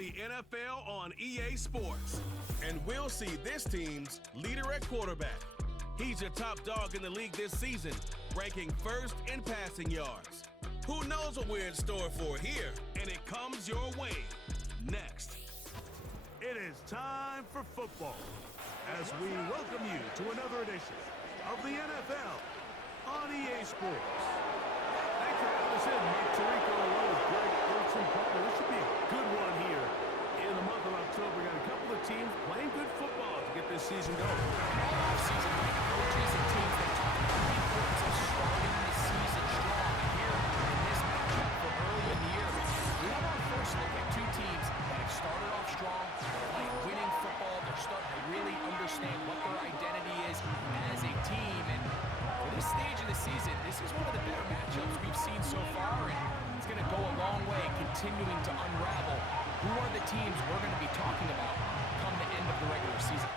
the NFL on EA Sports. And we'll see this team's leader at quarterback. He's a top dog in the league this season, ranking first in passing yards. Who knows what we're in store for here? And it comes your way next. It is time for football as we welcome you to another edition of the NFL on EA Sports. Thanks for having us in, Mike Tirico, along with Greg Olson. This should be a good one here in the month of October. We got a couple of teams playing good football to get this season going. All season, coaches and teams that talk about the importance of starting the season strong. And here in this matchup from early in the year, we have our first look at two teams that have started off strong, playing winning football. They're starting to really understand what their identity is as a team. And for this stage of the season, this is one of the better matchups we've seen so far, and it's going to go a long way continuing to unravel who are the teams we're going to be talking about come the end of the regular season.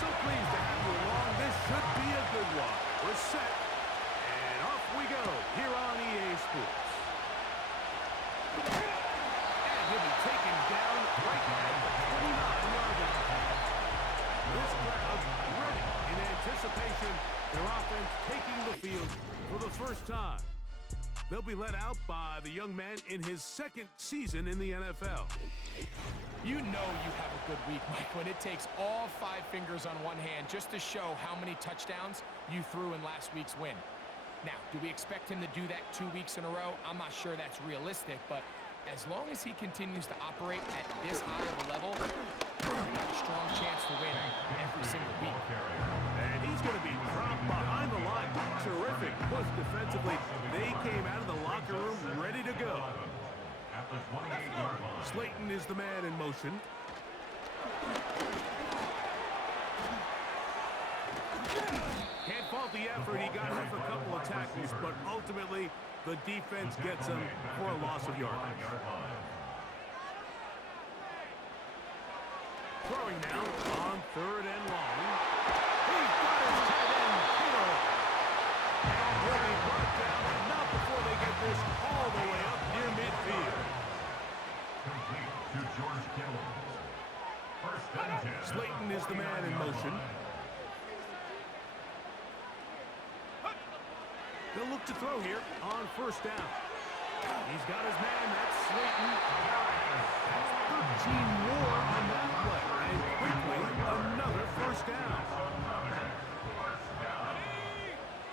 So pleased to have you along. This should be a good one. We're set, and off we go here on EA Sports. And he'll be taken down right at the 29-yard line. This crowd ready in anticipation, their offense taking the field for the first time. They'll be led out by the young man in his second season in the NFL. You know you have a good week, Mike, when it takes all 5 fingers on one hand just to show how many touchdowns you threw in last week's win. Now, do we expect him to do that 2 weeks in a row? I'm not sure that's realistic, but as long as he continues to operate at this high of a level, he's got a strong chance to win every single week. And he's going to be dropped behind the line. Terrific push defensively. They came out of the locker room ready to go. Slayton is the man in motion. Can't fault the effort. He got off a couple of tackles, but ultimately the defense gets him for a loss of yardage. Throwing now on 3rd and long. He's got his tight end killed. And he'll be brought down, and not before they get this all the way up near midfield. Slayton is the man in motion. They'll look to throw here on 1st down. He's got his man, that's Slayton. That's 13 more on that play. And quickly, another 1st down.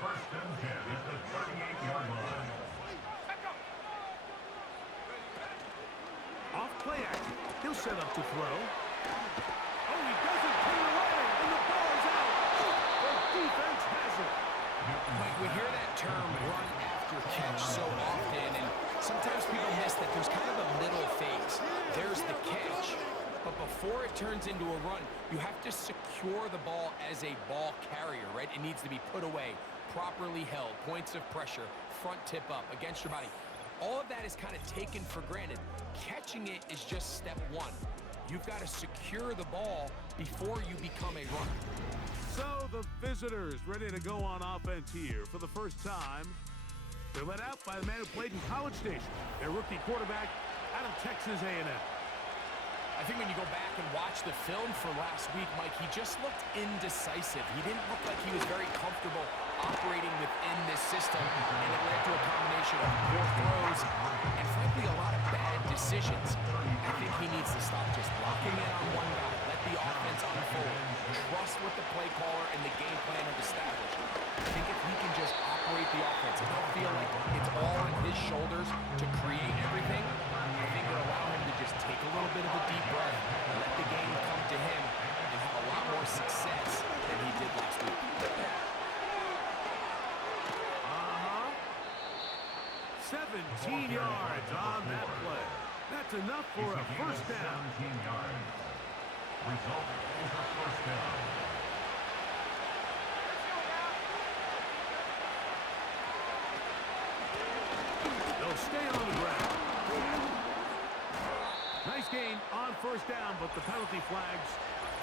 First and 10 is the 38-yard line. Off play action. He'll set up to throw. Oh, he doesn't put it away, and the ball's out. The defense has it. Mike, we hear that term run after catch so often, and sometimes people miss that there's kind of a middle phase. There's the catch, but before it turns into a run, you have to secure the ball as a ball carrier, right? It needs to be put away, properly held, points of pressure, front tip up, against your body. All of that is kind of taken for granted. Catching it is just step 1. You've got to secure the ball before you become a runner. So the visitors ready to go on offense here for the first time. They're led out by the man who played in College Station, their rookie quarterback out of Texas A&M. I think when you go back and watch the film for last week, Mike, he just looked indecisive. He didn't look like he was very comfortable operating within this system, and it led to a combination of poor throws and, frankly, a lot of bad decisions. I think he needs to stop just locking in on one guy, let the offense unfold, trust what the play caller and the game plan have established. I think if he can just operate the offense and not feel like it's all on his shoulders to create everything, I think it'll allow him to just take a little bit of a deep breath, let the game come to him, and have a lot more success than he did last week. 17 yards on that play. That's enough for a 1st down. 17 yards. Result is a 1st down. They'll stay on the ground. Nice gain on 1st down, but the penalty flags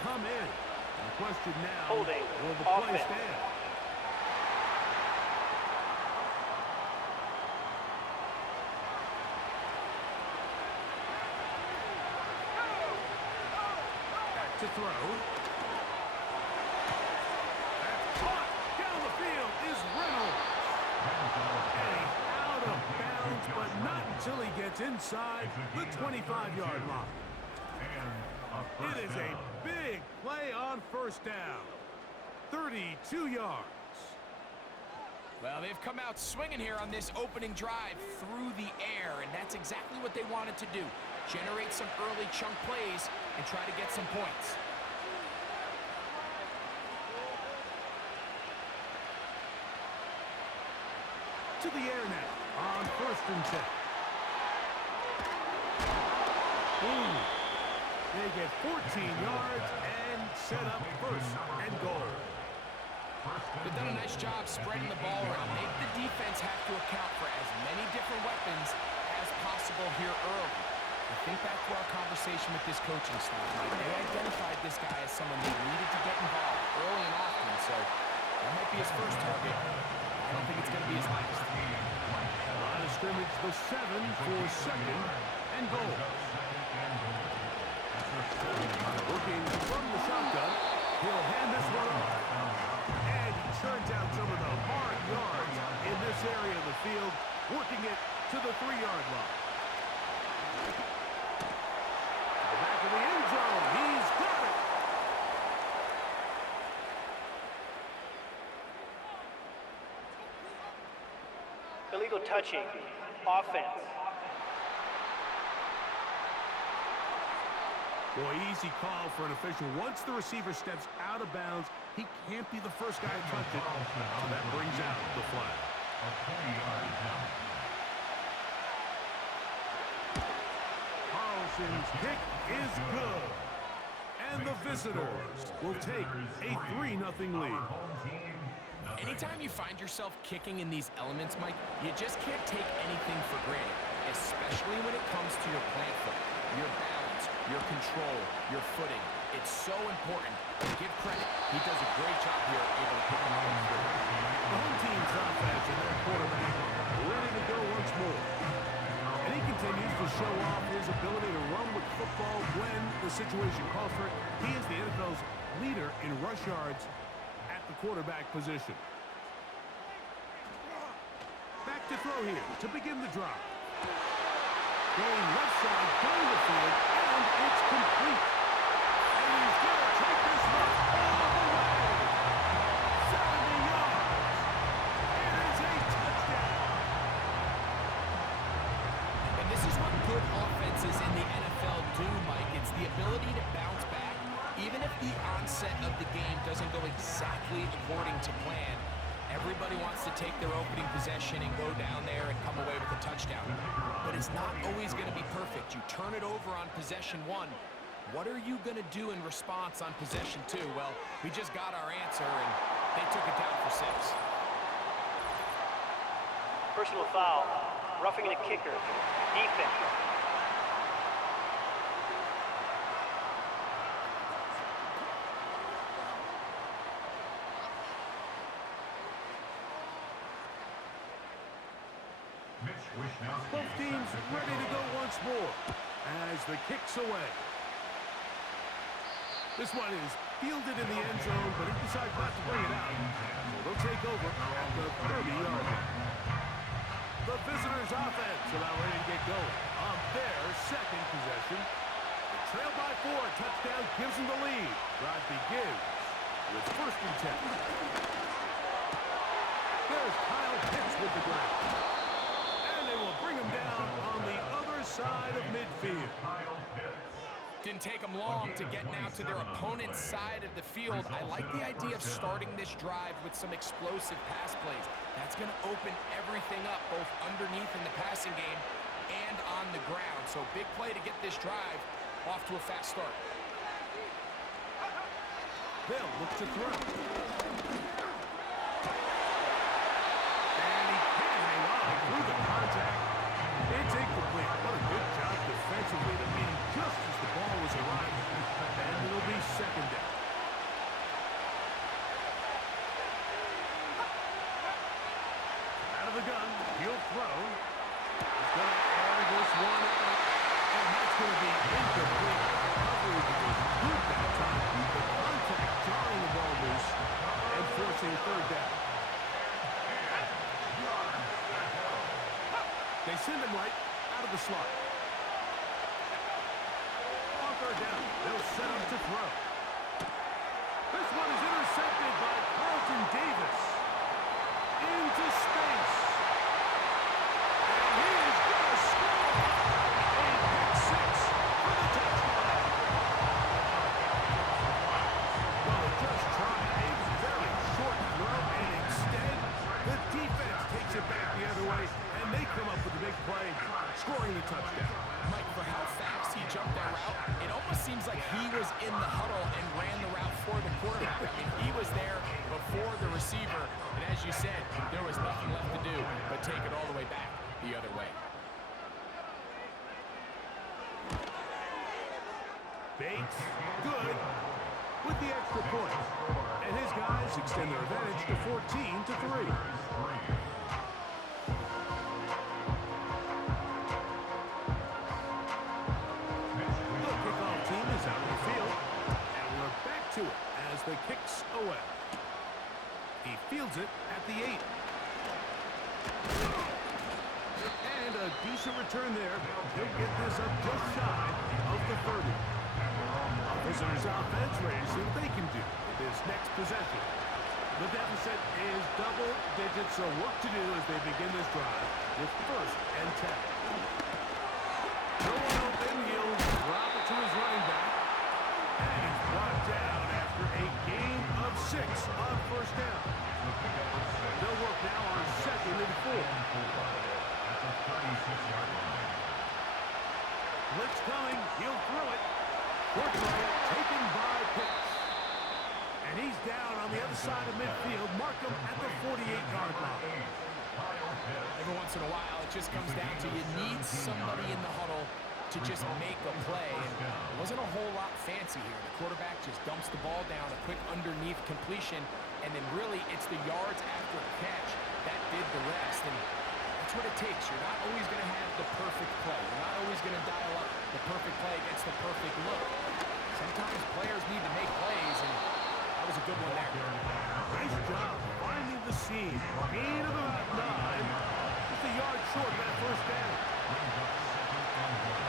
come in. And the question now, Holding. will the play stand? to throw. That's caught. Down the field is Reynolds. Getting out of bounds, but not until he gets inside the 25-yard line. It is a big play on first down. 32 yards. Well, they've come out swinging here on this opening drive through the air, and that's exactly what they wanted to do. Generate some early chunk plays and try to get some points. To the air now on first and 10. Boom. They get 14 yards and set up first and goal. They've done a nice job spreading the ball around. Make the defense have to account for as many different weapons as possible here early. I think back to our conversation with this coaching staff. They identified this guy as someone who needed to get involved early and often, so that might be his first target. I don't think it's going to be his last. Line of scrimmage, the 7 for second and goal. Looking from the shotgun, he'll hand this one off. And he turns out some of the hard yards in this area of the field, working it to the 3-yard line. To the back of the end zone, he's got it. Illegal touching, offense. Boy, easy call for an official. Once the receiver steps out of bounds, he can't be the first guy to touch it. So that brings out the flag. A 20-yard penalty. Carlson's kick is good. And the visitors will take a 3-0 lead. Anytime you find yourself kicking in these elements, Mike, you just can't take anything for granted, especially when it comes to your plant foot, your balance, your control, your footing. It's so important. Give credit. He does a great job here able to pick them up and through. The home team's offense and their quarterback ready to go once more. And he continues to show off his ability to run with football when the situation calls for it. He is the NFL's leader in rush yards at the quarterback position. Back to throw here to begin the drive. Going left side, down the field, and it's complete. And he's going to take this one all the way. 70 yards. It is a touchdown. And this is what good offenses in the NFL do, Mike. It's the ability to bounce back, even if the onset of the game doesn't go exactly according to plan. Everybody wants to take their opening possession and go down there and come away with a touchdown. But it's not always going to be perfect. You turn it over on possession 1. What are you going to do in response on possession 2? Well, we just got our answer, and they took it down for 6. Personal foul, roughing the kicker, defense. Both teams ready to go once more as the kick's away. This one is fielded in the end zone, but he decides not to bring it out. So they'll take over at the 30-yard line. The visitors' offense about ready to get going on their second possession. The trail by 4, touchdown gives them the lead. Drive begins with first and 10. There's Kyle Pitts with the grab. They will bring him down on the other side of midfield. Didn't take them long to get now to their opponent's side of the field. I like the idea of starting this drive with some explosive pass plays. That's going to open everything up, both underneath in the passing game and on the ground. So big play to get this drive off to a fast start. They'll look to throw. It's incomplete. What a good job defensively to beat him just as the ball was arriving. And it'll be second down. Out of the gun, he'll throw. He's going to air this one out. And that's going to be incomplete. Coverage was good that time. They send him right out of the slot. On third down, they'll set up to throw. This one is intercepted by Carlton Davis. Into space. And he is going to score. A pick six for the touchdown. Well, just trying a very short throw, and instead, the defense takes it back the other way, and they come up with a big play, scoring the touchdown. Mike, for how fast he jumped that route, it almost seems like he was in the huddle and ran the route for the quarterback. I mean, he was there before the receiver, and as you said, there was nothing left to do but take it all the way back the other way. Bates, good, with the extra point. And his guys extend their advantage to 14-3. The kickoff team is out of the field, and we're back to it as the kick's away. He fields it at the 8. And a decent return there. He'll get this up just shy of the 30. Visitors offense ready to see what they can do with this next possession. The deficit is double digits, so work to do as they begin this drive with 1st and 10. No one open, he'll drop it to his running back. And he's brought down after a gain of 6 on 1st down. They'll work now on 2nd and 4. Blitz coming, he'll throw it. Quick throw taken by Pitts. And he's down on the other side of midfield. Mark him at the 48-yard line. Every once in a while, it just comes down to you need somebody in the huddle to just make a play. And it wasn't a whole lot fancy here. The quarterback just dumps the ball down, a quick underneath completion, and then really it's the yards after the catch that did the rest. And that's what it takes. You're not always going to have the perfect play. You're not always going to dial up the perfect play against the perfect look. Sometimes players need to make plays, and that was a good one there. Nice job finding the seam. Gain of about 9. Just a yard short of that 1st down.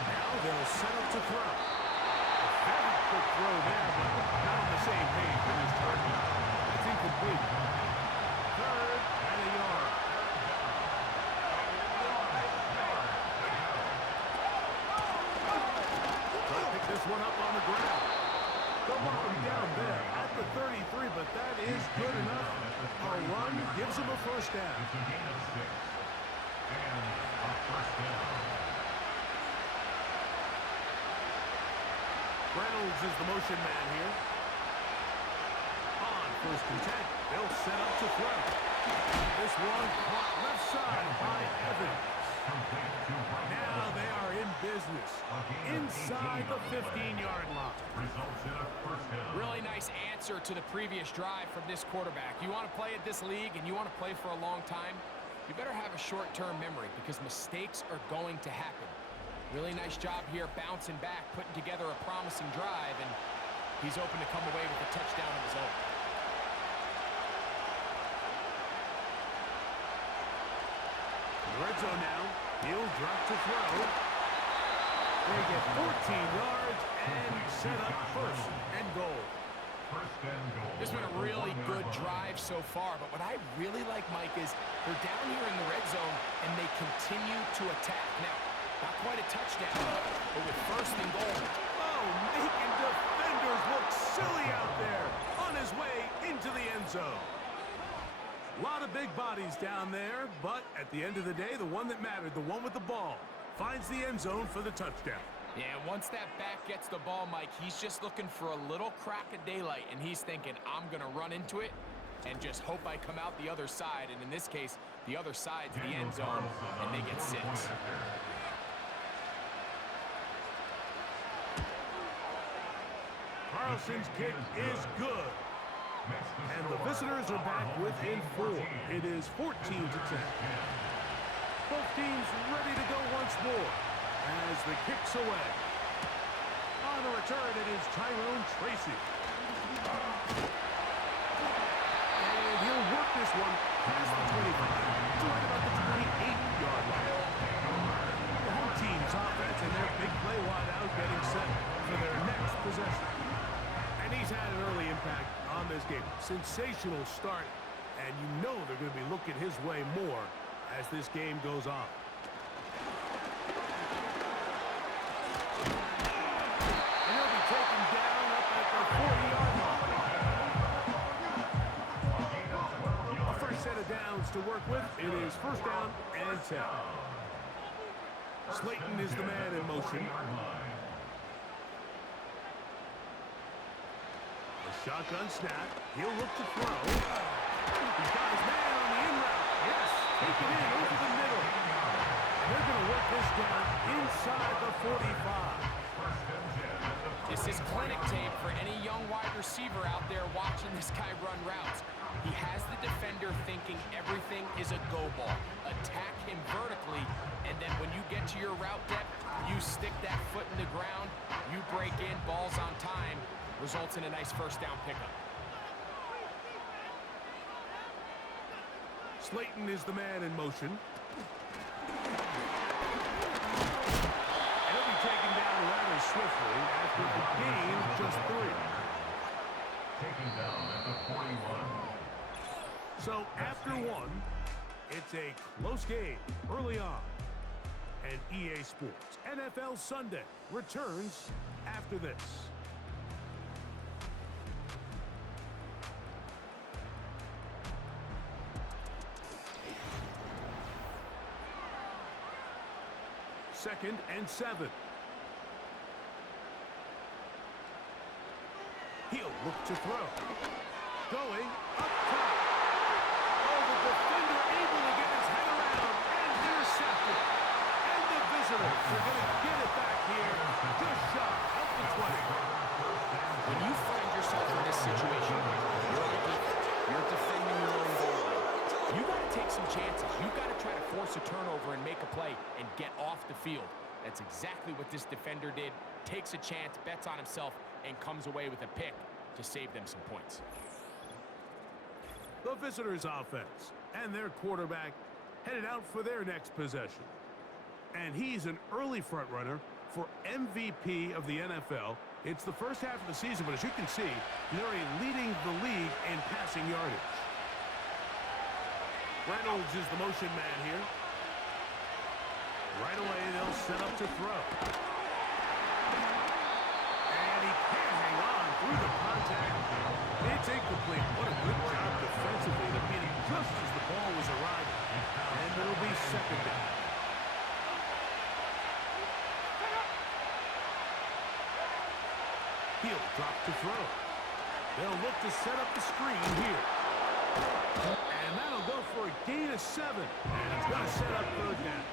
Now they'll set up to throw. A very quick throw there, but not on the same page for this target. That's incomplete. 3rd and a yard. Pick this one up on the ground. They'll mark him down there at the 33, but that is good enough. A run gives him a 1st down. Reynolds is the motion man here. On 1st and 10, they'll set up to throw. This one caught left side by Evans. Now they are in business inside the 15-yard line. Really nice answer to the previous drive from this quarterback. You want to play at this league and you want to play for a long time, you better have a short-term memory because mistakes are going to happen. Really nice job here bouncing back, putting together a promising drive, and he's open to come away with a touchdown of his own. Red zone now. He'll drop to throw. They get 14 yards and set up 1st and goal. This has been a really good drive so far, but what I really like, Mike, is they're down here in the red zone and they continue to attack. Now, not quite a touchdown, but with 1st and goal. Oh, making defenders look silly out there on his way into the end zone. A lot of big bodies down there, but at the end of the day, the one that mattered, the one with the ball, finds the end zone for the touchdown. Yeah, once that back gets the ball, Mike, he's just looking for a little crack of daylight, and he's thinking, I'm going to run into it and just hope I come out the other side. And in this case, the other side's the end zone, and they get 6. Carlson's kick is good. And the visitors are back within 4. It is 14-10. Both teams ready to go once more as the kick's away. On the return, it is Tyrone Tracy. And he'll work this one past the 25 to right about the 28-yard line. game. Sensational start, and you know they're going to be looking his way more as this game goes on. And he'll be taken down up at the 40-yard line. A fresh set of downs to work with. It is first down and 10. Slayton is the man in motion. Shotgun snap. He'll look to throw. He's got his man on the in route. Yes, take it in over the middle. And they're going to work this down inside the 45. This is clinic tape for any young wide receiver out there watching this guy run routes. He has the defender thinking everything is a go ball. Attack him vertically, and then when you get to your route depth, you stick that foot in the ground, you break in, balls on time, results in a nice first down pickup. Slayton is the man in motion. He'll be taken down rather swiftly after the gain of just 3. Taken down at the 41. So after 1, it's a close game early on. And EA Sports NFL Sunday returns after this. Second and 7. He'll look to throw. Going up top. Oh, the defender able to get his head around and intercepted. And the visitors are going to get it back here just shy of the 20. When you find yourself in this situation, you're defending your own goal. You got to take some chances. You got to try to force a turnover and make a play and get off the field. That's exactly what this defender did. Takes a chance, bets on himself, and comes away with a pick to save them some points. The visitors' offense and their quarterback headed out for their next possession. And he's an early front runner for MVP of the NFL. It's the first half of the season, but as you can see, he's already leading the league in passing yardage. Reynolds is the motion man here. Right away, they'll set up to throw. And he can't hang on through the contact. It's incomplete. What a good job defensively to beat him just as the ball was arriving. And it'll be second down. He'll drop to throw. They'll look to set up the screen here. And that'll go for a gain of 7. And it's going to set up third down.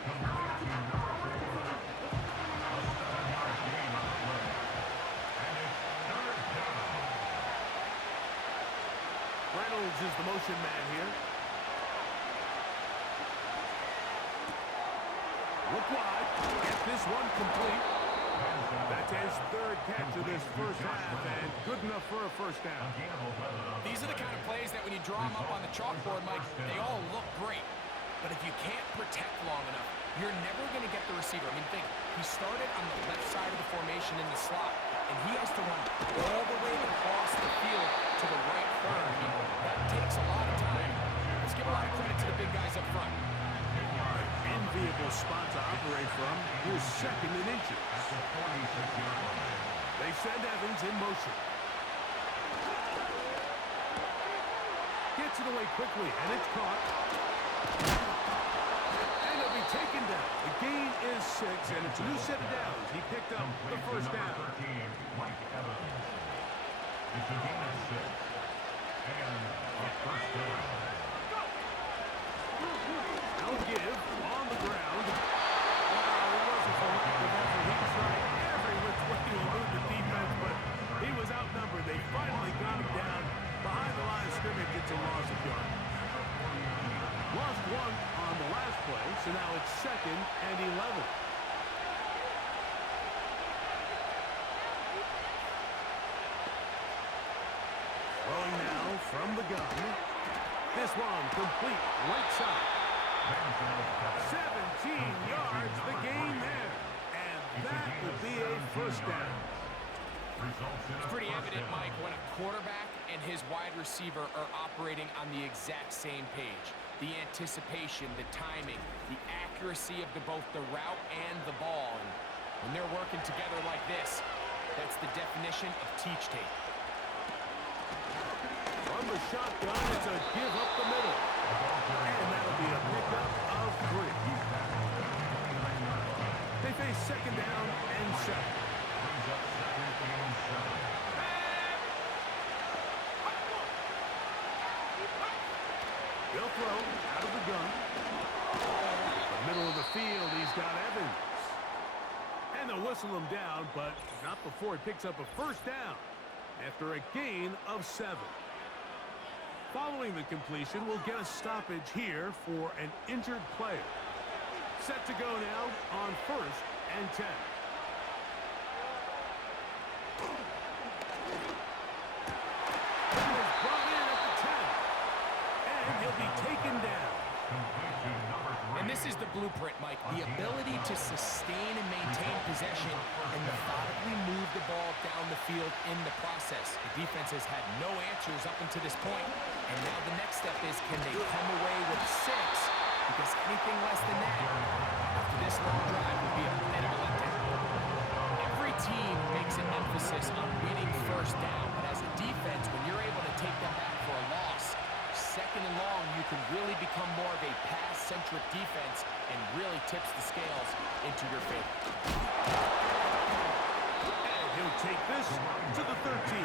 Reynolds is the motion man here. Look wide. Get this one complete. That's his third catch of this first half, and good enough for a first down. These are the kind of plays that when you draw them up on the chalkboard, Mike, they all look great. But if you can't protect long enough, you're never going to get the receiver. I mean, think, he started on the left side of the formation in the slot, and he has to run all the way across the field to the right third. I mean, that takes a lot of time. Let's give a lot of credit to the big guys up front. Enviable spot to operate from. Here's second and inches. They send Evans in motion. Gets it away quickly, and it's caught. And it'll be taken down. The gain is 6, and it's a new set of downs. He picked up the first down. It's a gain of 6. And a first down. No give on the ground. Well, it wasn't for lack of effort. He tried every which way to elude the defense, but he was outnumbered. They finally got him down behind the line of scrimmage. It's a loss of yard. Lost 1 on the last play, so now it's second and 11. Throwing now from the gun. This one complete right side. 17 yards, the gain there. And that would be a first down. It's pretty evident, Mike, when a quarterback and his wide receiver are operating on the exact same page. The anticipation, the timing, the accuracy of both the route and the ball. And when they're working together like this, that's the definition of teach tape. From the shotgun, it's a give up the middle. And that'll be a pickup of 3. They face second down and 7. They'll throw out of the gun. The middle of the field, he's got Evans. And they'll whistle him down, but not before he picks up a first down after a gain of 7. Following the completion, we'll get a stoppage here for an injured player. Set to go now on 1st and 10. That is brought in at the 10. And he'll be taken down. And this is the blueprint, Mike. The ability to sustain and maintain possession and methodically move the ball down the field in the process. The defense has had no answers up until this point. And now the next step is, can they come away with 6? Because anything less than that, after this long drive, would be a bit of a letdown. Every team makes an emphasis on winning first down. But as a defense, when you're able to take them back for a loss, second and long, you can really become more of a pass-centric defense and really tips the scales into your favor. And he'll take this to the 13.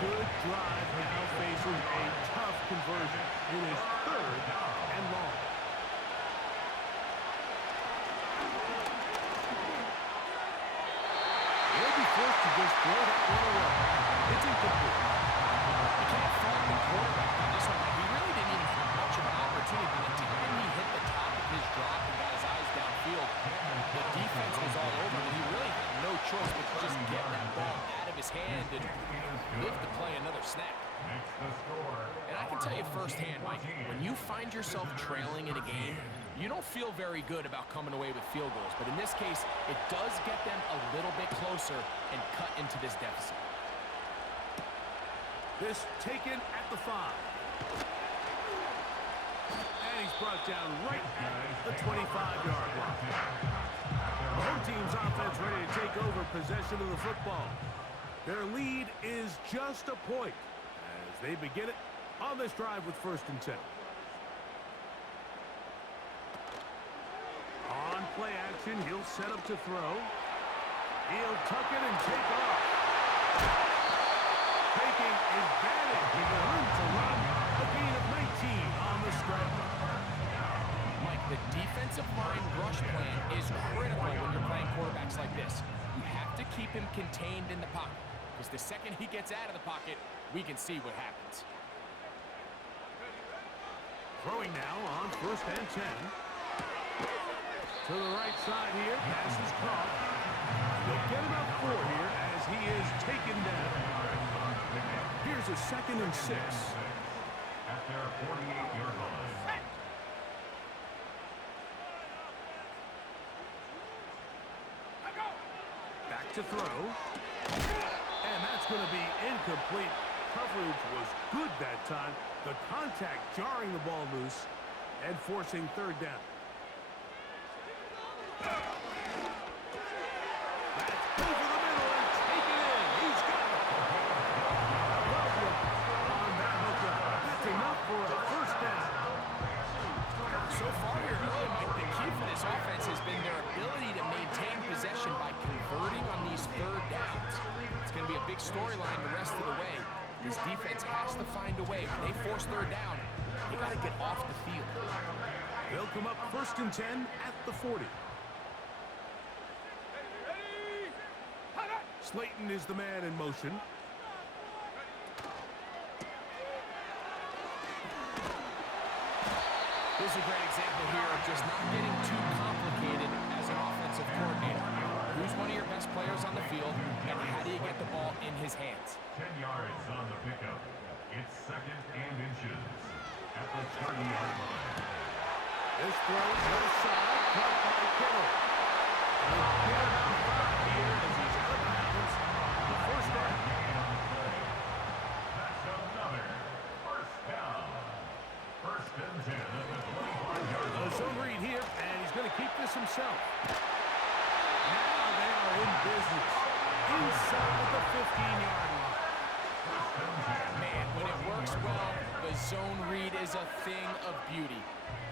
Good drive now facing a tough conversion. It is 3rd and long. He'll be forced to just throw that one away. It's incomplete. You can't fault the quarterback on this one. He really didn't even have much of an opportunity. By the time he hit the top of his drop and got his eyes downfield, the defense was all over him. He really had no choice but to just get that ball out of his hand and live to play another snap. And I can tell you firsthand, Mike, when you find yourself trailing in a game, you don't feel very good about coming away with field goals. But in this case, it does get them a little bit closer and cut into this deficit. This taken at the 5. And he's brought down right at the 25-yard line. The home team's offense ready to take over possession of the football. Their lead is just a point as they begin it on this drive with 1st and 10. On play action, he'll set up to throw. He'll tuck it and take off. Taking advantage of the room to run. A gain of 19 on the stretch. Mike, the defensive line rush plan is critical when you're playing quarterbacks like this. You have to keep him contained in the pocket, because the second he gets out of the pocket, we can see what happens. Throwing now on 1st and 10. To the right side here. Pass is caught. They'll get him up 4 here as he is taken down. Here's a 2nd and 6. At their 48-yard line. Back to throw. And that's going to be incomplete. Coverage was good that time. The contact jarring the ball loose and forcing 3rd down. That's over the middle and taken in. He's got it. Lovely on that hookup. That's enough for a 1st down. So far here early, Mike, the key for this offense has been their ability to maintain possession by converting on these 3rd downs. It's going to be a big storyline the rest of the way. This defense has to find a way. When they force 3rd down, they got to get off the field. They'll come up 1st and 10 at the 40. Slayton is the man in motion. This is a great example here of just not getting too complicated as an offensive coordinator. Who's one of your best players on the field, and how do you get the ball in his hands? 10 yards on the pickup. It's 2nd and inches at the 30-yard line. This throw left side, caught by Kittle. He'll get about 5 here as he's out of bounds. The first down. That's another first down. First and 10 at the 25-yard line. A zone read here, and he's going to keep this himself. Now they are in business inside the 15-yard line. Man, when it works well, the zone read is a thing of beauty.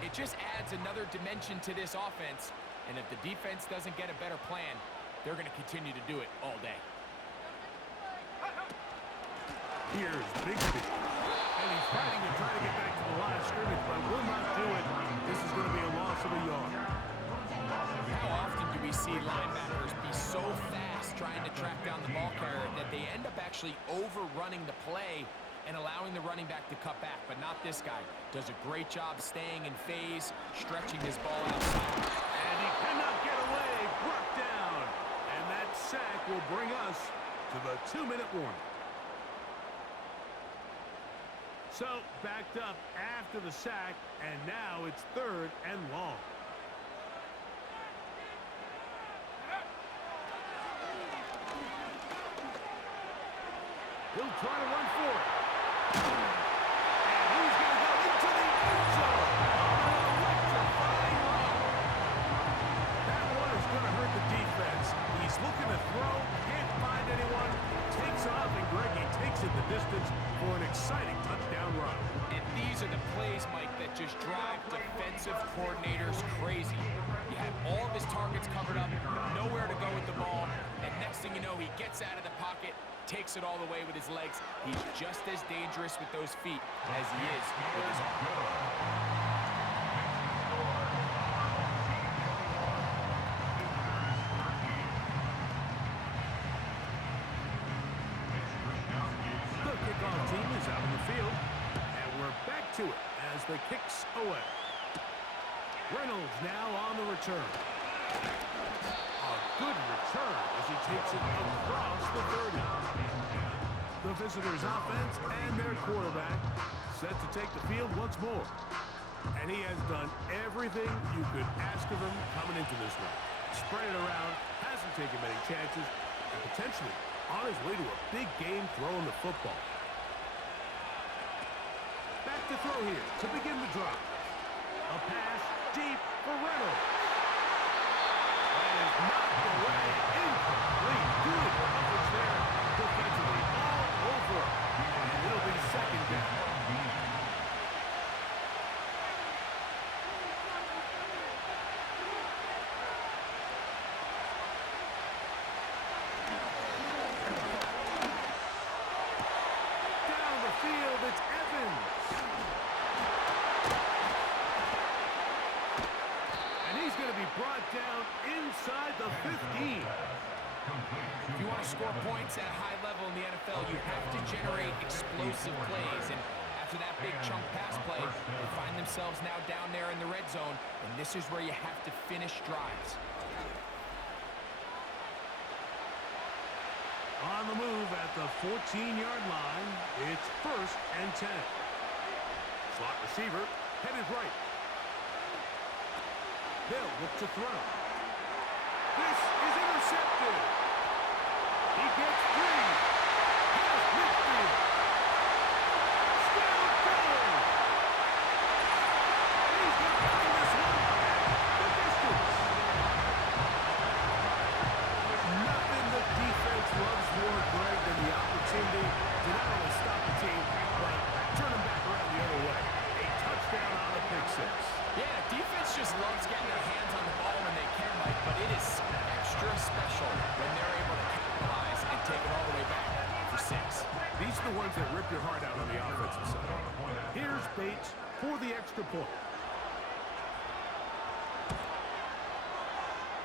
It just adds another dimension to this offense, and if the defense doesn't get a better plan, they're going to continue to do it all day. Here's Bixby. And he's fighting and trying to get back to the line of scrimmage, but will not do it. This is going to be a loss of a yard. How often do we see linebackers be so fast trying to track down the ball carrier that they end up actually overrunning the play and allowing the running back to cut back? But not this guy. Does a great job staying in phase, stretching his ball outside. And he cannot get away. Brought down. And that sack will bring us to the 2-minute warning. So, backed up after the sack, and now it's 3rd and long. He'll try to run for it. And he's going to go into the end zone on an electrifying run. That one is going to hurt the defense. He's looking to throw, can't find anyone, takes off, and Greggy takes it the distance for an exciting touchdown run. And these are the plays, Mike, that just drive defensive coordinators crazy. You have all of his targets covered up, nowhere to go with the ball, and next thing you know, he gets out of the pocket, takes it all the way with his legs. He's just as dangerous with those feet as he is with his arm. The kickoff team is out on the field, and we're back to it as the kicks away. Reynolds now on the return. A good return as he takes it across the 30. The visitors' offense and their quarterback set to take the field once more. And he has done everything you could ask of him coming into this one. Spread it around, hasn't taken many chances, and potentially on his way to a big game throwing the football. Back to throw here to begin the drive. A pass deep for Reynolds. That is knocked away. Incomplete. Good coverage there. Defensively all over it. And it'll be 2nd down. Down the field, it's Evans. And he's going to be brought down inside the 15. If you want to score points at a high level in the NFL, you have to generate explosive plays. And after that big chunk pass play, they find themselves now down there in the red zone, and this is where you have to finish drives. On the move at the 14-yard line, it's 1st and 10. Slot receiver headed right. They'll look to throw. This is intercepted. He gets free. Past midfield. Still going. And he's going to find this one at the distance. Nothing the defense loves more, Greg, than the opportunity to not only stop the team, but turn them back around the other way. A touchdown on the pick six. Yeah, defense just loves getting their hands on the ball when they can, Mike, but it is extra special when they're able to capitalize and take it all the way back for 6. These are the ones that rip your heart out on the offensive side. Here's Bates for the extra point.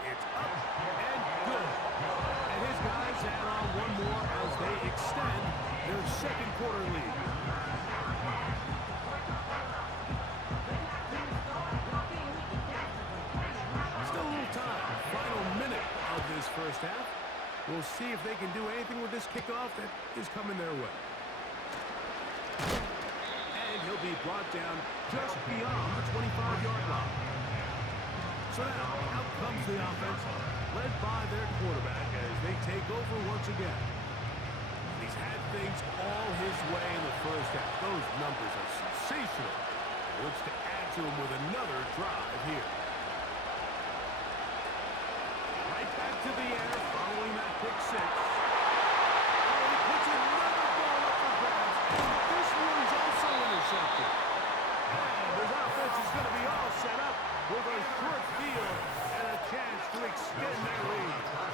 It's up and good. And his guys add on one more as they extend their 2nd quarter lead. Still a little time. Final minute of this first half. We'll see if they can do anything with this kickoff that is coming their way. And he'll be brought down just beyond the 25-yard line. So now, out comes the offense, led by their quarterback as they take over once again. He's had things all his way in the first half. Those numbers are sensational. He looks to add to them with another drive here. Right back to the air following that pick six. Oh, he puts another ball up for grabs, and this one's also intercepted. And this offense is going to be all set up with a short field and a chance to extend their lead. I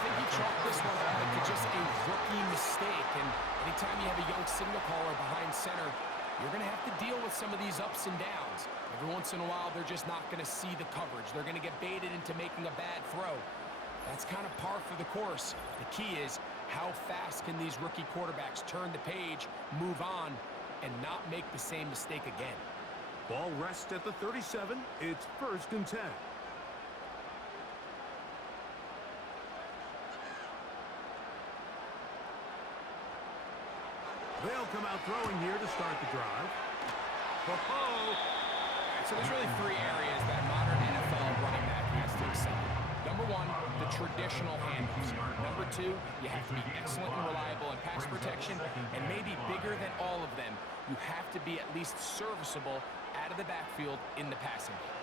think he chalked this one up to just a rookie mistake. And anytime you have a young signal caller behind center, you're going to have to deal with some of these ups and downs. Every once in a while, they're just not going to see the coverage. They're going to get baited into making a bad throw. That's kind of par for the course. The key is how fast can these rookie quarterbacks turn the page, move on, and not make the same mistake again. Ball rests at the 37. It's 1st and 10. They'll come out throwing here to start the drive. So there's really 3 areas that modern NFL running back has to excel. Number 1, the traditional handles. Number 2, you have to be excellent and reliable in pass protection. And maybe bigger than all of them, you have to be at least serviceable out of the backfield in the passing game.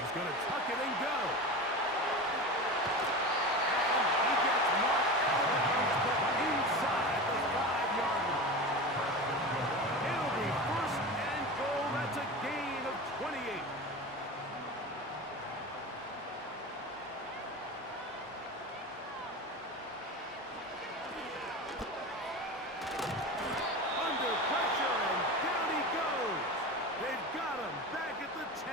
He's going to tuck it and go. And he gets marked out of bounds, but inside the 5-yard line. It'll be 1st and goal. That's a gain of 28. Under pressure, and down he goes. They've got him back at the 10.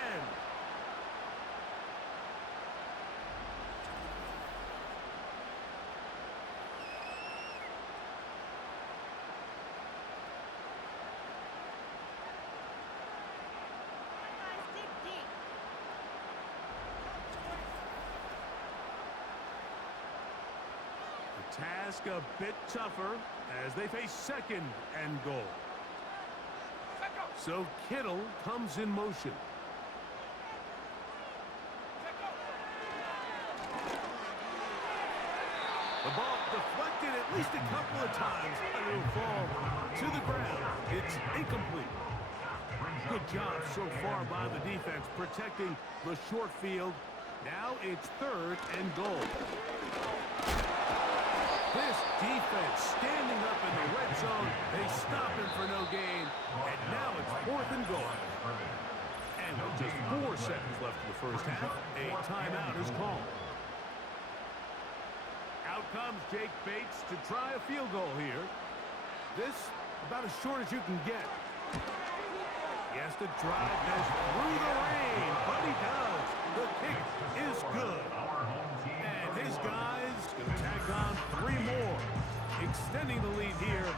Task a bit tougher as they face 2nd and goal. So Kittle comes in motion. The ball deflected at least a couple of times, but it'll fall to the ground. It's incomplete. Good job so far by the defense protecting the short field. Now it's 3rd and goal. This defense standing up in the red zone. They stop him for no gain. And now it's 4th and goal. And with just 4 seconds left in the first half, a timeout is called. Out comes Jake Bates to try a field goal here. This about as short as you can get. He has to drive this through the rain, but he does. The kick is good. And his guys going to tack on 3 more, extending the lead here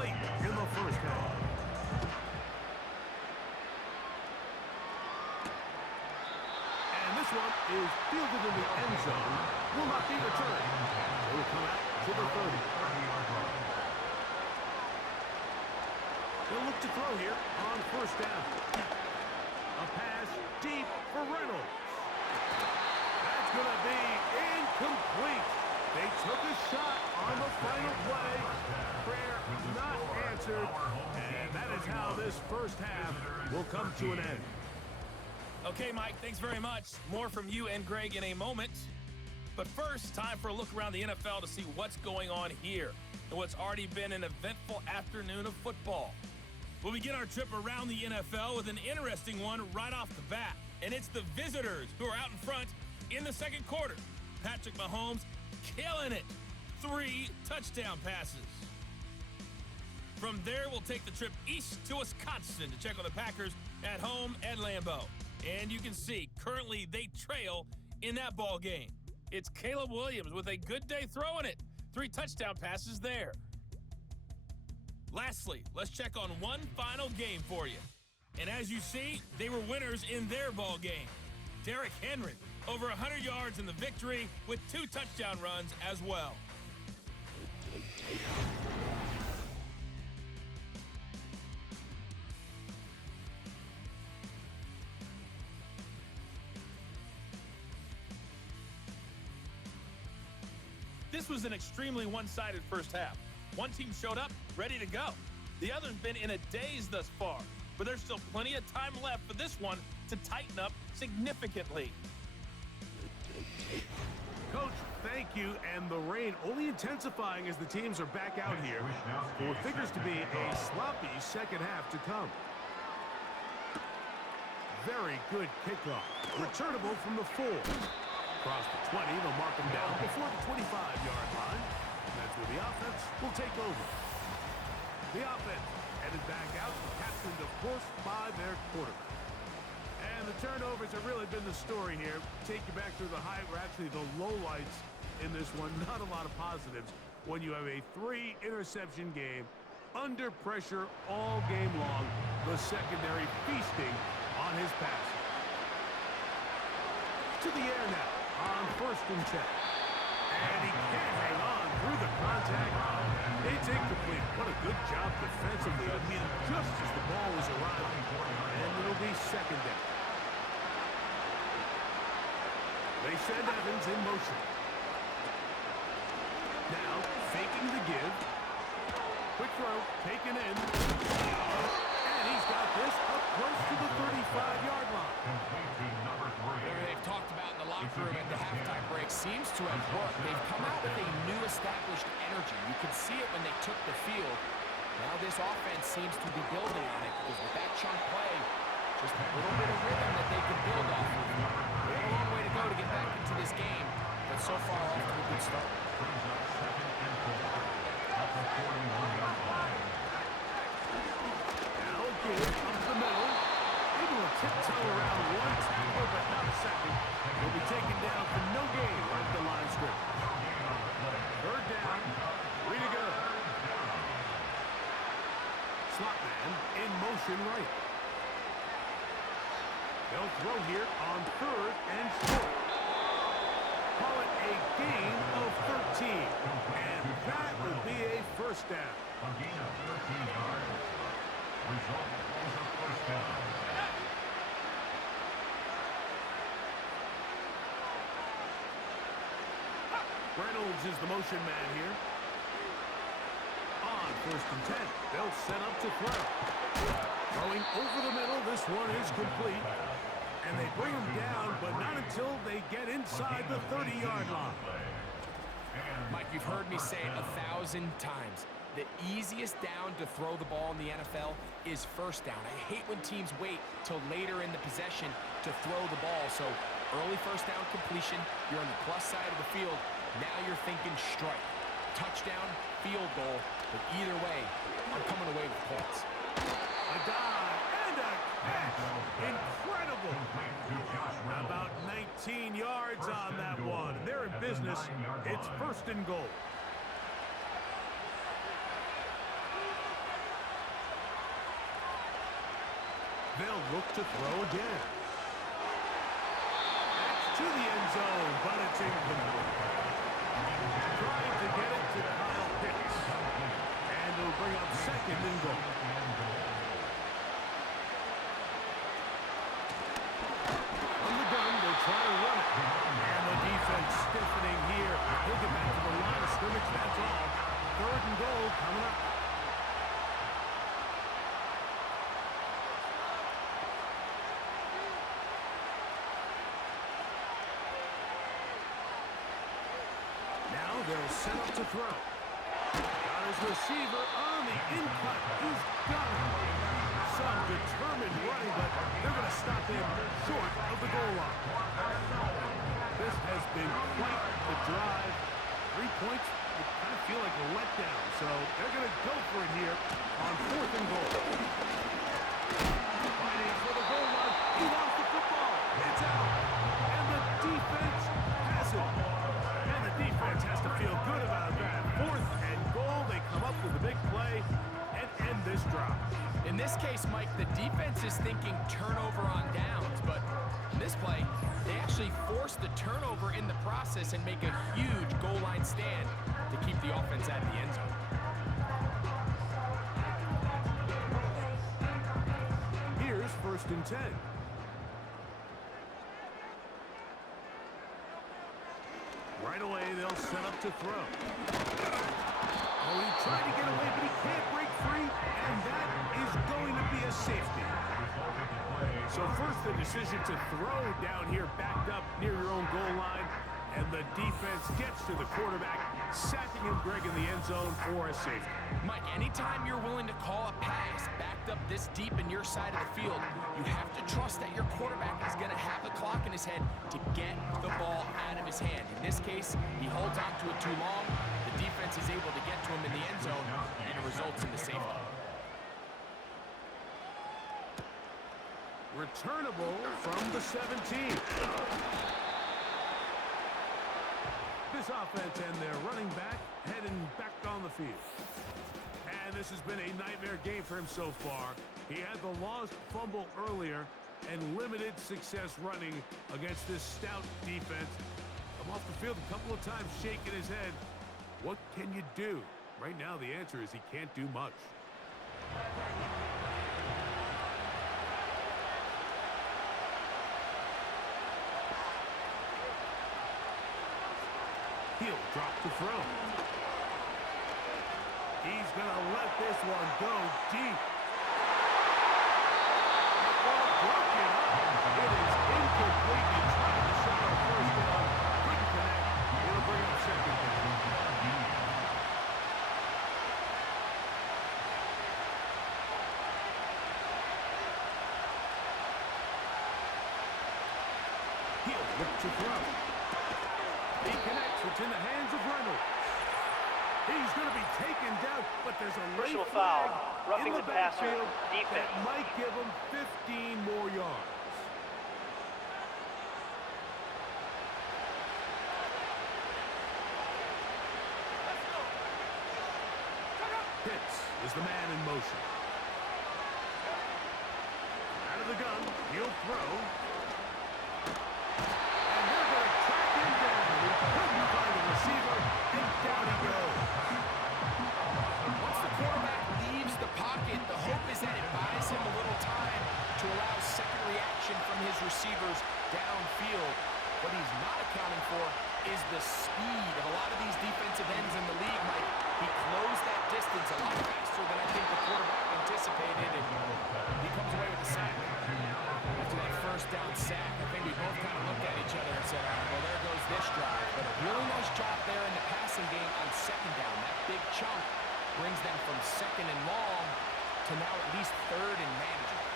late in the first half. And this one is fielded in the end zone. Will not be returned. It will come out to the 30. They'll look to throw here on 1st down. A pass deep for Reynolds. That's going to be incomplete. They took a shot on the final play. Prayer not answered. And that is how this first half will come to an end. Okay, Mike, thanks very much. More from you and Greg in a moment. But first, time for a look around the NFL to see what's going on here in what's already been an eventful afternoon of football. We'll begin our trip around the NFL with an interesting one right off the bat. And it's the visitors who are out in front in the 2nd quarter. Patrick Mahomes killing it. 3 touchdown passes. From there, we'll take the trip east to Wisconsin to check on the Packers at home at Lambeau. And you can see, currently they trail in that ball game. It's Caleb Williams with a good day throwing it. 3 touchdown passes there. Lastly, let's check on one final game for you. And as you see, they were winners in their ball game. Derrick Henry, over 100 yards in the victory with 2 touchdown runs as well. This was an extremely one-sided first half. One team showed up, ready to go. The other's been in a daze thus far, but there's still plenty of time left for this one to tighten up significantly. Coach, thank you, and the rain only intensifying as the teams are back out here for what figures to be a sloppy second half to come. Very good kickoff. Returnable from the 4. Across the 20, they'll mark him down before the 25-yard line. That's where the offense will take over. The offense headed back out, captained, of course, by their quarterback. And the turnovers have really been the story here. Take you back through the high, or actually the lowlights in this one. Not a lot of positives when you have a 3-interception game under pressure all game long. The secondary feasting on his pass. To the air now on 1st and 10. And he can't hang on through the contact. It's incomplete. What a good job defensively to meet him just as the ball was arriving. And it'll be 2nd down. They send Evans in motion. Now, faking the give. Quick throw, taken in. And he's got this up close to the 35-yard line. They've talked about in the locker room at the halftime break seems to have worked. They've come out with a new established energy. You could see it when they took the field. Now this offense seems to be building on it because with that chunk play, just a little bit of rhythm that they can build off of. They have a long way to go to get back into this game, but so far off to a good start. Now again, up the middle. Able to tiptoe around one tackle, but not a second. He'll be taken down for no gain right at the line script. 3rd down. 3 to go. Slot man in motion right. They'll throw here on 3rd and short. Call it a gain of 13. And that will be a 1st down. A gain of 13 yards. Result is a 1st down. Reynolds is the motion man here. On 1st and 10. They'll set up to throw. Throwing over the middle. This one is complete. And they bring him down, but not until they get inside the 30-yard line. Mike, you've heard me say it 1,000 times. The easiest down to throw the ball in the NFL is 1st down. I hate when teams wait till later in the possession to throw the ball. So early 1st down completion, you're on the plus side of the field. Now you're thinking strike. Touchdown, field goal. But either way, I'm coming away with points. A dive and a catch. Incredible. About 19 yards on that one. They're in business. It's 1st and goal. They'll look to throw again. That's to the end zone, but it's incomplete. Trying to get it to Kyle Pitts. And it'll bring up 2nd and goal. On the gun, they'll try to run it. And the defense stiffening here. He'll get back to the line of scrimmage, that's all. 3rd and goal coming up. They'll set up to throw. Got his receiver on the in-cut. He's got him. Some determined running, but they're going to stop him short of the goal line. This has been quite the drive. 3 points would kind of feel like a letdown, so they're going to go for it here on 4th and goal. Fighting for the goal line. He lost the football. It's out. And the defense has it. Defense has to feel good about that. 4th and goal. They come up with a big play and end this drive. In this case, Mike, the defense is thinking turnover on downs, but in this play, they actually force the turnover in the process and make a huge goal line stand to keep the offense out of the end zone. Here's 1st and 10. Right away, they'll set up to throw. Oh, he tried to get away, but he can't break free, and that is going to be a safety. So first, the decision to throw down here, backed up near your own goal line, and the defense gets to the quarterback, sacking him, Greg, in the end zone for a safety. Mike, anytime you're willing to call a pass backed up this deep in your side of the field, you have to trust that your quarterback is going to have the clock in his head to get the ball out of his hand. In this case, he holds on to it too long. The defense is able to get to him in the end zone, and it results in the safety. Returnable from the 17. This offense and their running back heading back on the field. And this has been a nightmare game for him so far. He had the lost fumble earlier and limited success running against this stout defense. Come off the field a couple of times shaking his head. What can you do? Right now the answer is he can't do much. He'll drop to throw. He's going to let this one go deep. That ball broken up. It is incomplete. He tried to shot on first down. Couldn't connect. It'll bring up second down. He'll look to throw. He connects. It's in the hands of Reynolds. He's going to be taken down, but there's a late Personal flag foul. Roughing in the the passer. backfield that Defense. might give him 15 more yards. Pitts is the man in motion. Out of the gun, he'll throw. And they're going to track him down. He couldn't find a receiver, and down he goes. Once the quarterback leaves the pocket, the hope is that it buys him a little time to allow second reaction from his receivers downfield. What he's not accounting for is the speed of a lot of these defensive ends in the league, Mike. He closed that distance a lot faster than I think the quarterback anticipated, and he comes away with a sack. After that first down sack, I think we both kind of looked at each other and said, all right, well, there goes this drive. But a really nice job there in the passing game on second down. That big chunk brings them from second and long to now at least third and manageable.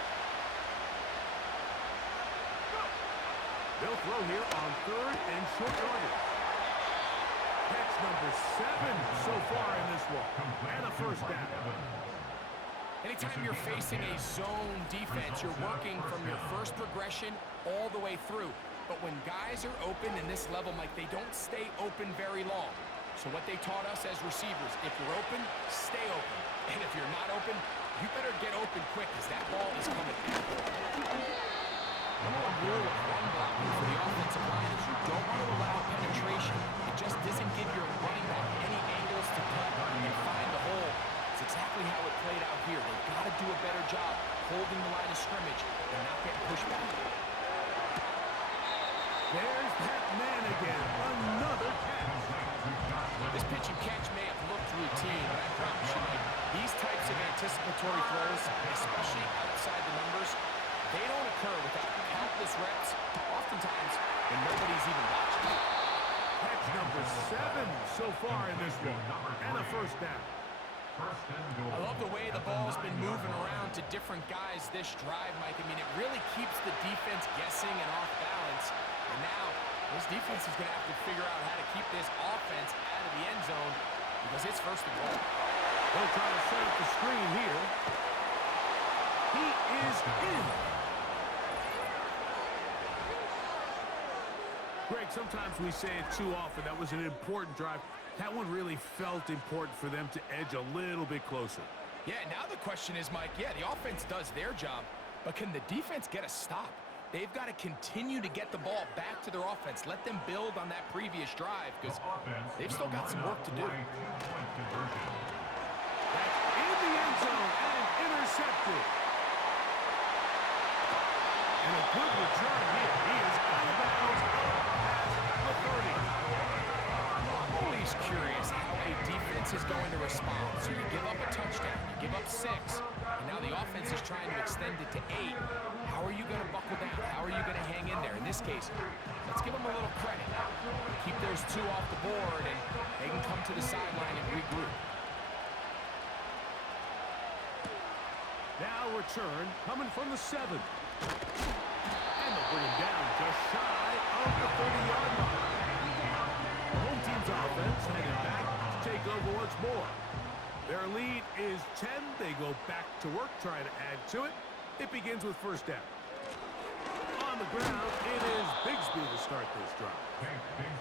They'll throw here on third and short yardage. Catch number 7 so far in this one. And a first down. Anytime you're facing a zone defense, you're working from your first progression all the way through. But when guys are open in this level, Mike, they don't stay open very long. So what they taught us as receivers, if you're open, stay open. And if you're not open, you better get open quick because that ball is coming at you. Number one rule of run blocking for the offensive line is you don't want to allow penetration. It just doesn't give your running back any angles to cut and find the hole. It's exactly how it played out here. They've got to do a better job holding the line of scrimmage and not getting pushed back. There's that man again. Another catch. This pitch and catch may have looked routine, but I promise you, Mike, these types of anticipatory throws, especially outside the numbers, they don't occur without countless reps, oftentimes when nobody's even watching. Catch number 7 so far in this one. And a first down. I love the way the ball's been moving around to different guys this drive, Mike. I mean, it really keeps the defense guessing and off balance. And now, this defense is going to have to figure out how to keep this offense out of the end zone because it's first and goal. They'll try to set up the screen here. He is in. Greg, sometimes we say it too often. That was an important drive. That one really felt important for them to edge a little bit closer. Yeah, now the question is, Mike, yeah, the offense does their job, but can the defense get a stop? They've got to continue to get the ball back to their offense. Let them build on that previous drive because they've still got some work to do. That's in the end zone and intercepted. And a good return here. He is out of bounds past the 30. 6. And now the offense is trying to extend it to 8. How are you going to buckle down? How are you going to hang in there? In this case, let's give them a little credit. Keep those 2 off the board, and they can come to the sideline and regroup. Now return coming from the 7. And they'll bring him down just shy of the 30-yard line. The home team's offense headed back to take over once more. Their lead is 10. They go back to work trying to add to it. It begins with first down. On the ground, it is Bigsby to start this drive.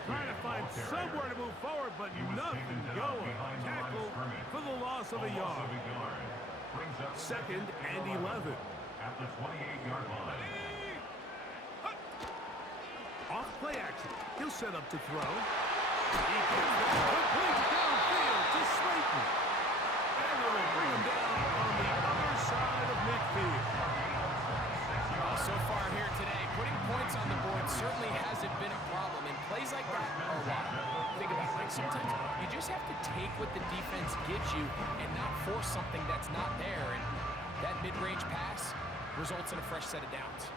Trying to find somewhere to move forward, but nothing going. Tackled for the loss of a yard. Second and 11. At the 28-yard line. Off play action. He'll set up to throw. He gets it complete downfield to Slayton. And will bring him down on the other side of midfield. Well, so far here today, putting points on the board certainly hasn't been a problem, and plays like that are wild. Think about it, like sometimes you just have to take what the defense gives you and not force something that's not there, and that mid-range pass results in a fresh set of downs.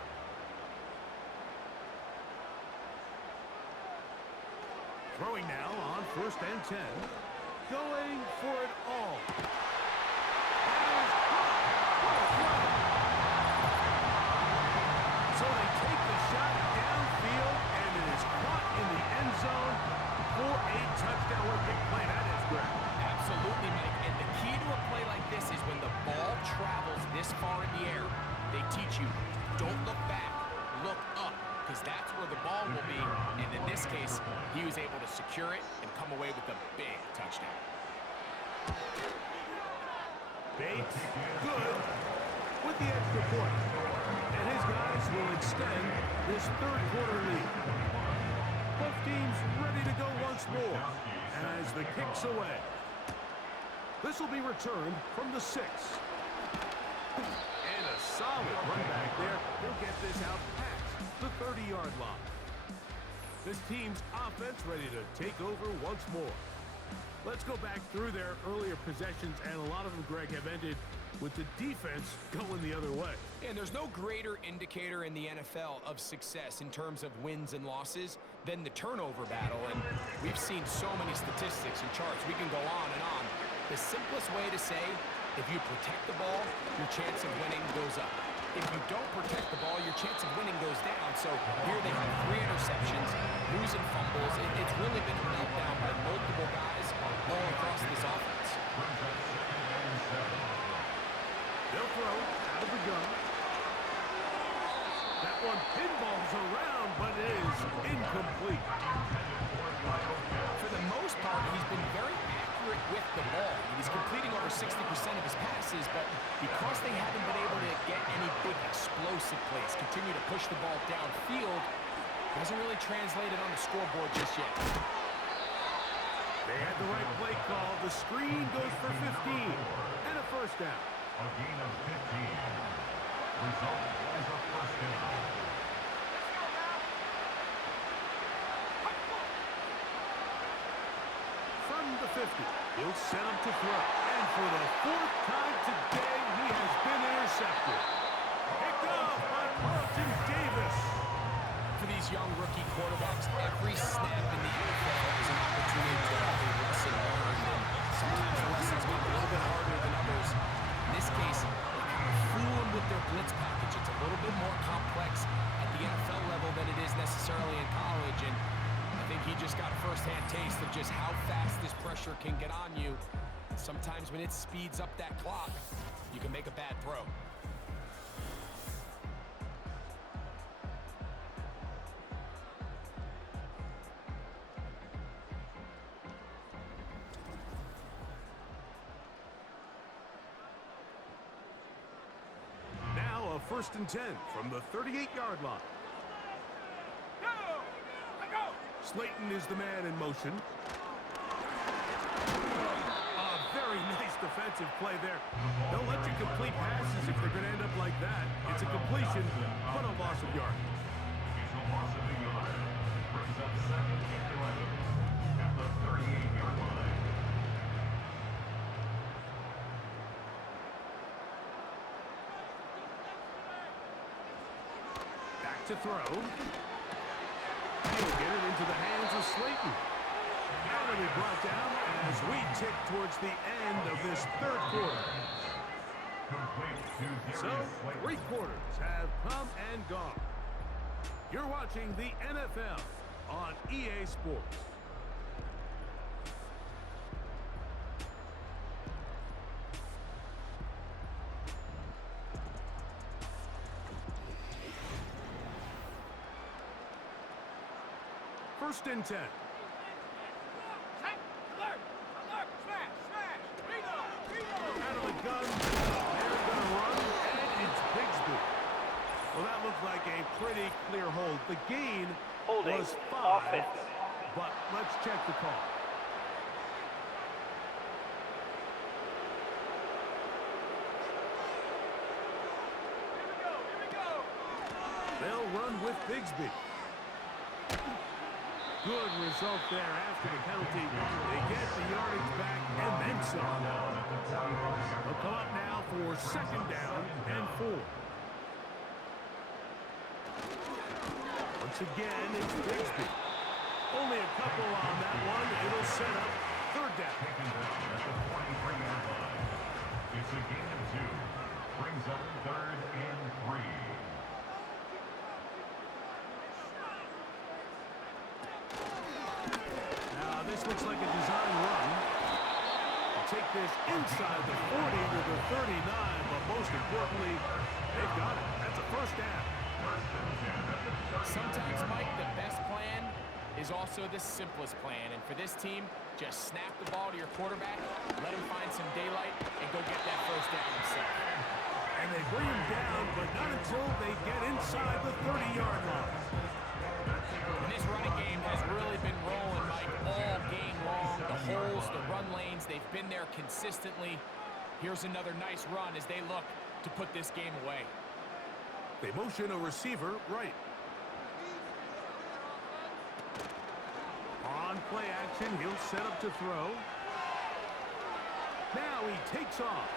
Throwing now on first and 10. Going for it all. So they take the shot downfield, and it is caught in the end zone for a touchdown. What a big play that is, Greg. Absolutely, Mike. And the key to a play like this is when the ball travels this far in the air, they teach you, don't look back, look up, because that's where the ball will be. And in this case, he was able to secure it and come away with a big touchdown. Bates, good, with the extra point. And his guys will extend this third quarter lead. Both teams ready to go once more as the kick's away. This will be returned from the 6. And a solid run back there. He'll get this out past the 30-yard line. This team's offense ready to take over once more. Let's go back through their earlier possessions, and a lot of them, Greg, have ended with the defense going the other way. And there's no greater indicator in the NFL of success in terms of wins and losses than the turnover battle. And we've seen so many statistics and charts. We can go on and on. The simplest way to say, if you protect the ball, your chance of winning goes up. If you don't protect the ball, your chance of winning goes down. So here they have 3 interceptions, losing fumbles. It's really been a meltdown by multiple guys all across this offense. They'll throw out of the gun. That one pinballs around, but it is incomplete. For the most part, he's been very accurate with the ball. He's completing over 60% of his passes, but because they haven't been able to get any big explosive plays, continue to push the ball downfield, hasn't really translated on the scoreboard just yet. They had the right play call. The screen goes for 15 and a first down. A gain of 15. Result is a first down. From the 50, he'll set him to throw. And for the 4th time today, he has been intercepted. Picked off by Carlton Davis. For these young rookie quarterbacks, every snap in the NFL is an opportunity to have a lesson learned. And sometimes the lessons come a little bit harder than others. In this case, they kind of fool them with their blitz package. It's a little bit more complex at the NFL level than it is necessarily in college. And I think he just got a first-hand taste of just how fast this pressure can get on you. Sometimes when it speeds up that clock, you can make a bad throw. Now a 1st and 10 from the 38-yard line. Slayton is the man in motion. A very nice defensive play there. They'll let you complete passes if they're going to end up like that. It's a completion, but a loss of yardage. It's a loss of a yard. Brings up 2nd and 11 at the 38-yard line. to throw. He'll get it into the hands of Slayton. And it'll be brought down as we tick towards the end of this third quarter. So, 3 quarters have come and gone. You're watching the NFL on EA Sports. First and 10. Out of the gun, they're going to run, and it's Bigsby. Well, that looked like a pretty clear hold. The gain Holding was 5, offense. but let's check the call. They'll run with Bigsby. Good result there after the penalty. They get the yardage back and then some. They'll come up now for second down and 4. Once again, it's Bigsby. Only a couple on that one. It'll set up third down. At the 23-yard line. It's a gain of 2. Brings up third and 3. This looks like a design run. They'll take this inside the 40 to the 39, but most importantly, they've got it. That's a first down. Sometimes, Mike, the best plan is also the simplest plan. And for this team, just snap the ball to your quarterback, let him find some daylight, and go get that first down himself. And they bring him down, but not until they get inside the 30-yard line. And this running game has really been rolling, Mike, all game long. The holes, the run lanes, they've been there consistently. Here's another nice run as they look to put this game away. They motion a receiver right. On play action, he'll set up to throw. Now he takes off.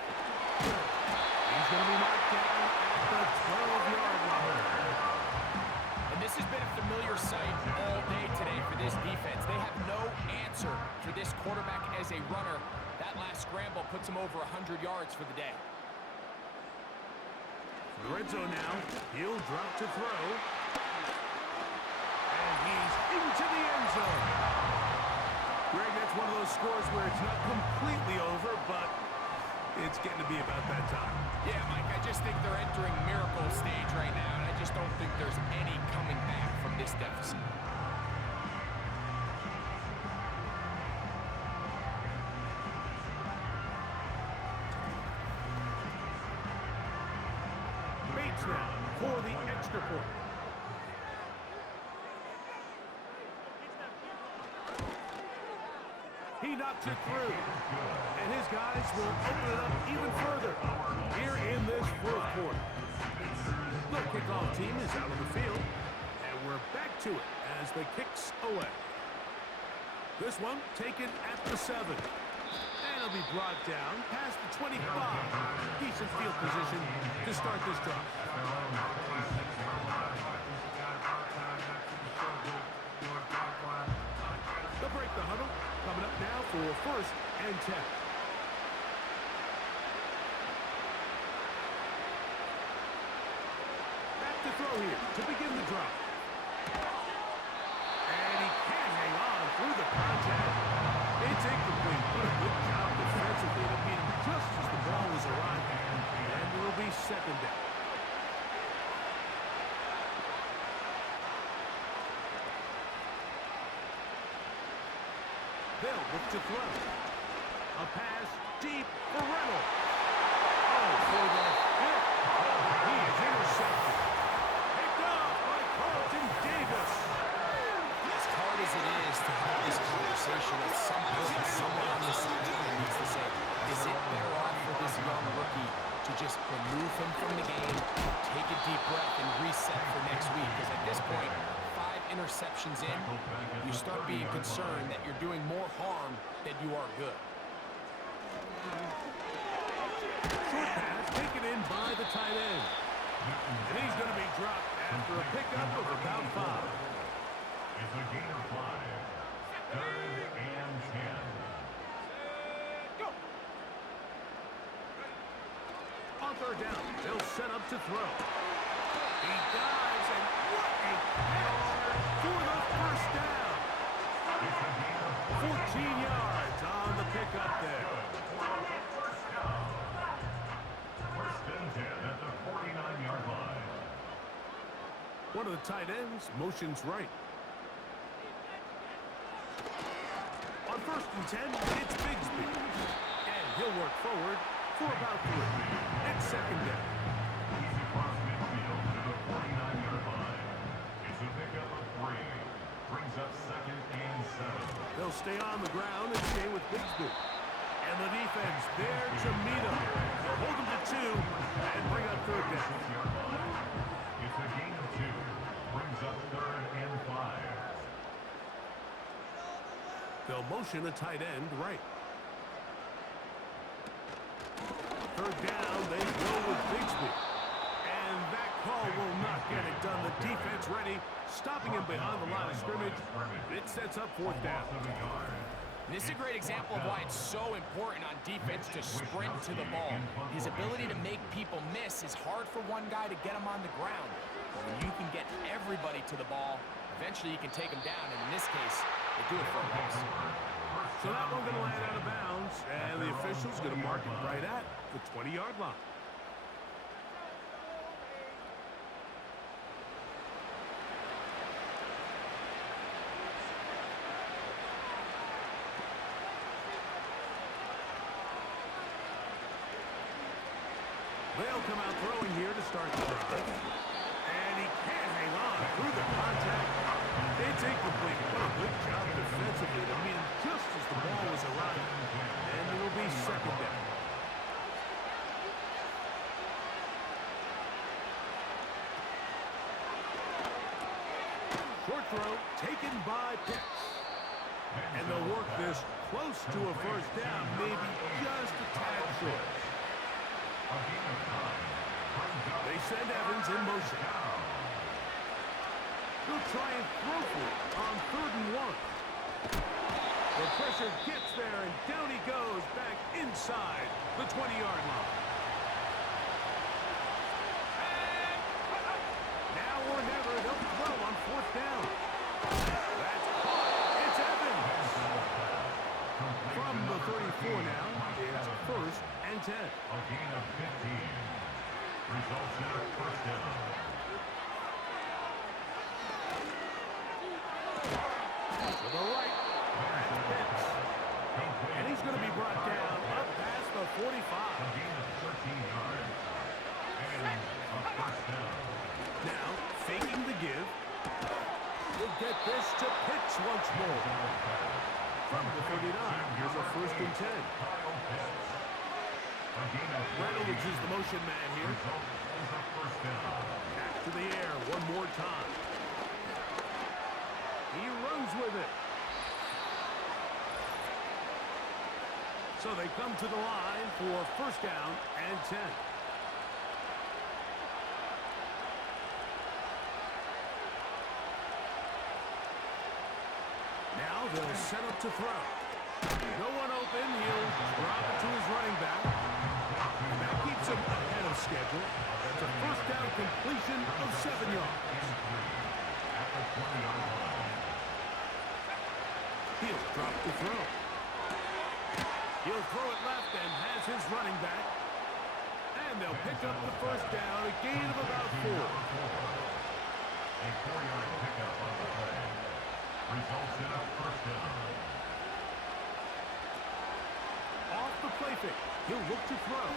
He's going to be knocked down at the 12-yard line. And this has been a familiar sight all day today for this defense. They have no answer for this quarterback as a runner. That last scramble puts him over 100 yards for the day. Red zone now. He'll drop to throw. And he's into the end zone. Greg, that's one of those scores where it's not completely over, but it's getting to be about that time. Yeah, Mike, I just think they're entering miracle stage right now, and I just don't think there's any coming back from this deficit. Bates now for the extra point. He knocks it through. And his guys will open it up even further here in this fourth quarter. The kickoff team is out on the field. And we're back to it as the kicks away. This one taken at the 7. And it'll be brought down past the 25. Decent field position to start this drive. They'll break the huddle. Coming up now for first and 10. Back to throw here to begin the drop. And he can't hang on through the contact. It's incomplete. What a good job defensively to beat him just as the ball was arriving. And it will be second down. They'll look to throw. A pass deep for Reynolds. Oh, for the hit. He is intercepted. Picked off by Carlton Davis. As hard as it is to have this conversation, at some point, someone on the sideline needs to say, is it better off for this young rookie to just remove him from the game, take a deep breath, and reset for next week? Because at this point, 5 interceptions in, you start being concerned that you're doing more harm than you are good. Short pass taken in by the tight end. And he's going to be dropped after a pickup of about 5. It's a gain of 5. 3rd and 10. On 3rd down, they'll set up to throw. He dives, and what a catch for the first down. 14 yards on the pickup there. First and 10 at the 49-yard line. One of the tight ends motions right. On 1st and 10, it's Bigsby. And he'll work forward for about 3. It's 2nd down. He's across midfield to the 49-yard line. It's a pickup of 3. Brings up 2nd and 7. They'll stay on the ground and stay with Bigsby. And the defense there to meet him. They'll hold him to 2 and bring up 3rd down. 6-yard line. It's a gain of 2. Brings up 3rd and 5. They'll motion a tight end right. 3rd down, they go with Bigsby. And that call will not get it done. The defense ready, stopping him behind the line of scrimmage. It sets up 4th down. This is a great example of why it's so important on defense to sprint to the ball. His ability to make people miss is hard for one guy to get him on the ground. But when you can get everybody to the ball, eventually you can take them down. And in this case, they do it for a loss. So that one going to land out of bounds, and the official's going to mark it right at the 20-yard line. They'll come out throwing here to start the drive. And he can't hang on through the contact. It's incomplete. What a good job defensively to meet him just as the ball was arriving. And it'll be 2nd down. Short throw taken by Pitts. And they'll work this close to a 1st down, maybe just a tad short. They send Evans in motion. He'll try and throw for it on 3rd and 1. The pressure gets there, and down he goes back inside the 20-yard line. Now or never, they'll throw on 4th down. That's caught. It's Evans. From the 34 now, it's 1st and 10. A gain of 15. Results in a 1st down. To the right, that's Pitts. And he's going to be brought down up past the 45. A gain of 13 yards. And a 1st down. Now, faking the give. We'll get this to Pitts once more. From the 39, here's a 1st and 10. Reynolds is the motion man here. Back to the air one more time. He runs with it. So they come to the line for 1st down and 10. Now they'll set up to throw. No one open. He'll drop it to his running back. And that keeps him ahead of schedule. That's a 1st down completion of 7 yards. He'll drop the throw. He'll throw it left and has his running back. And they'll pick up the 1st down, a gain of about 4. A 4-yard pickup on the play. Results in a 1st down. Off the play fake. He'll look to throw.